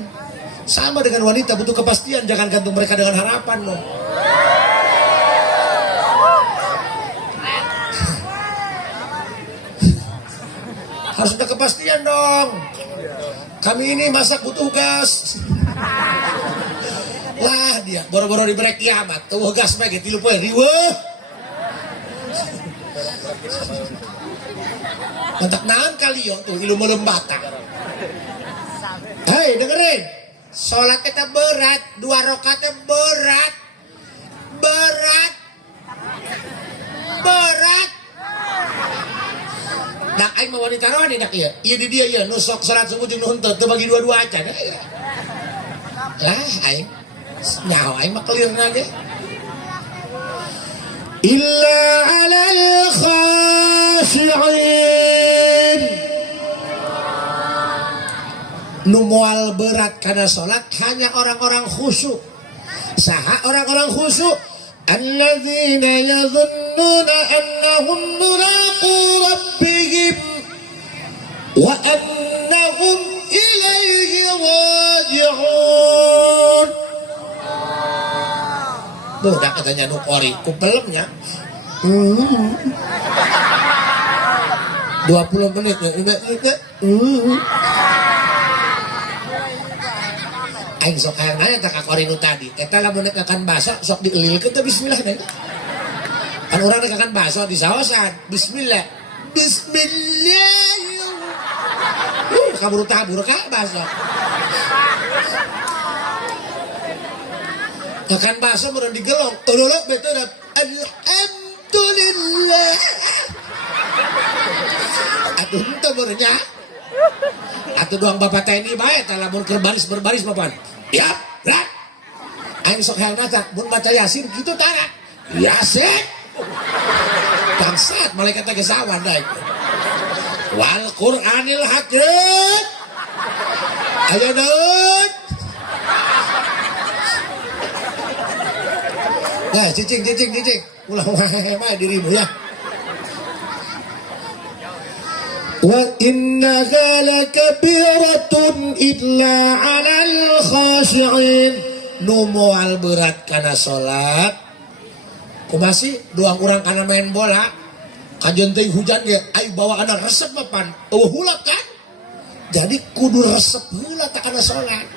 Sama dengan wanita butuh kepastian, jangan gantung mereka dengan harapan loh. Harus ada kepastian dong. Kami ini masak butuh gas. Lah dia boro-boro diberi kiamat, tuh gas bae gitu poe riweuh. Mantak naon kali yo tuh ilmu lembata. Hei dengerin, sholat kita berat, 2 rakaatnya berat. Dak aing mah wanita rohani dak ieu. Ieu di dia ieu nu sok salat subuh jeung nu henteu teu bagi dua-dua aja. Lah aing nyaho aing mah kelirna ge. Illa 'alal khashi'in. Nu moal berat karena salat hanya orang-orang khusyuk. Saha orang-orang khusyuk? Alladzina yadhunnuna annahum mulaqu rabbihim wa annahum ilaihi raji'un. Budak katanya nu kori ku pelemnya 20 menit aing sok hayang nanya tak kori nu tadi eta lamun akan baso sok dielilkeun teh bismillah deh kan urang nek akan baso di saosan bismillah kaburu tabur ka baso akan baso meureun digelong tololok betul alhamdulillah atuh henteu meureunnya atuh doang bapak TNI bae tah lamun keur berbaris papan ya rak aing sok hayang nanya mun baca yasin kitu tara yasin bangsat malaikat teh gesawan daek wal qur'anil hakim aya naon ya cicing ulah mah dirimu ya. Wa innaka lakabiratun illa 'alal khashi'in. Nu moal berat kana salat. Kumasi doang urang kana main bola. Kajeun teh hujan ge ai bawaanna resep mapan. Hulak kan? Jadi kudu resep heula ta kana salat.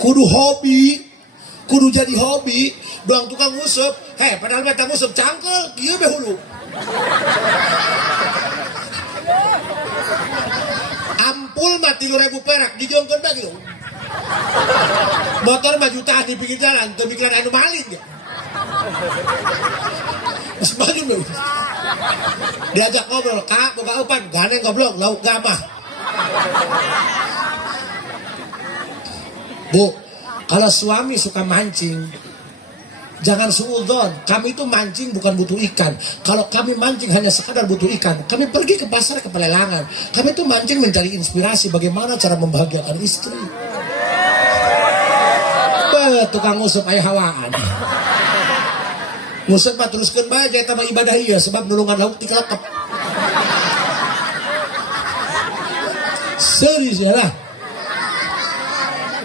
Kudu hobi, kudu jadi hobi. belang tukang ngusup, padahal beta ngusup cangkel, iya be hulu. Ampul mah 3.000 perak, dijongkon bagi. Motor mah jutaan di pinggir jalan, pemikiran anu maling ya. Mas maju dulu. Diajak ngobrol, kak, boga upan, gandeng goblok, lauk gamah. Bu, kalau suami suka mancing, jangan suudzon. Kami itu mancing bukan butuh ikan. Kalau kami mancing hanya sekadar butuh ikan, kami pergi ke pasar ke pelelangan. Kami itu mancing mencari inspirasi bagaimana cara membahagiakan istri. Tukang ngusup aya hawaan. Ngusup mah teruskeun bae eta mah ibadah ieu sebab nulungan lauk dikalakep. Serius ya lah.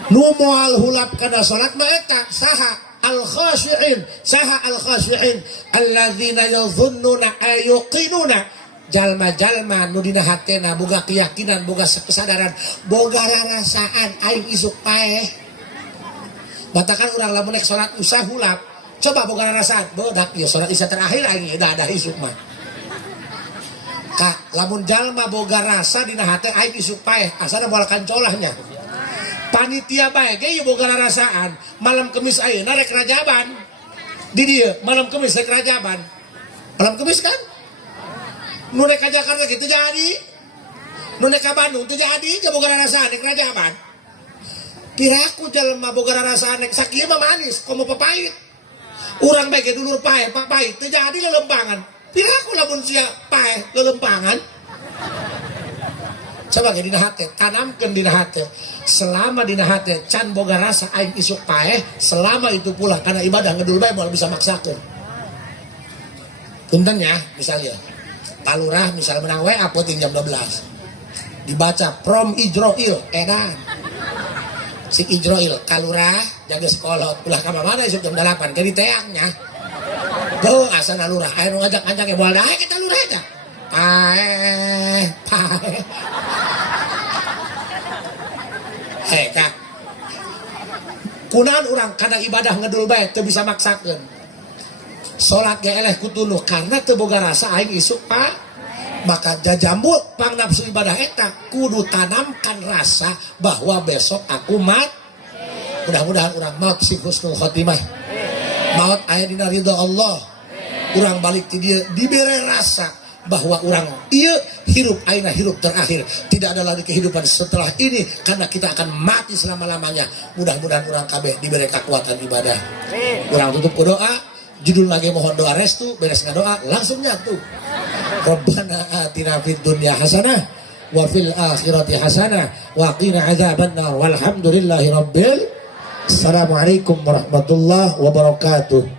Nu moal hulap kana salat mah eta saha al-khashi'in, saha al-khashi'in alladzina yadhunnuna ayuqinuna, jalma-jalma nu dina hatena boga keyakinan, boga kesadaran, boga rarasaan aing isuk paeh. Batakan urang lamun nek salat usah hulap, coba boga rarasaan, bodak ieu salat isya terakhir aing dah isuk mah. Kak, lamun jalma boga rasa dina hate aing isuk paeh, asana moal kancolahnya. Panitia bae ge boga rarasaan, malam kemis ayeuna rek rajaban. Di dieu malam kemis rek rajaban. Malam kemis kan? Nu rek ka Jakarta gitu jadi. Nu rek ka Bandung teu jadi ge boga rarasaan rek rajaban. Piraku jalma boga rarasaan rek sakieu mah manis, komo papait. Urang bae ge dulur paeh, papait teu jadi lelempangan. Piraku lamun sia paeh lelempangan. Coba ge dina hate, tanamkeun dina hate. Selama dina hate can boga rasa aing isuk paeh, selama itu pula karena ibadah ngedul bae moal bisa maksakeun. Punten ya, misalnya Palurah misal menang WA poting jam 12. Dibaca Prom Ijroil, edan. Si Ijroil, Kalurah jaga sekolot, ulah ka mana isuk jam 8, jadi teaknya. Tuh asana lurah, aya nu ngajak-ngajak moal dae kita lurah aja. Paeh. Kak, kunaon urang karena ibadah ngedul bae teu bisa maksakeun. Salat ge eleh kutunuh karena teu boga rasa aing isuk maka jajambul pang nafsu ibadah eta kudu tanamkan rasa bahwa besok aku mat. Mudah-mudahan urang maut si husnul khotimah. Maut aya dina ridho Allah. Urang balik ti dieu dibere rasa bahwa orang iya hidup aina hidup terakhir, tidak ada lagi kehidupan setelah ini karena kita akan mati selama-lamanya. Mudah-mudahan orang kabeh diberi kekuatan ibadah. Orang tutup ku doa, judul lagi mohon doa restu, beres doa langsung nyatu. Rabbana atina fid dunya hasanah wa fil akhirati hasanah wa qina adzabannar walhamdulillahi rabbil. Assalamualaikum warahmatullahi wabarakatuh.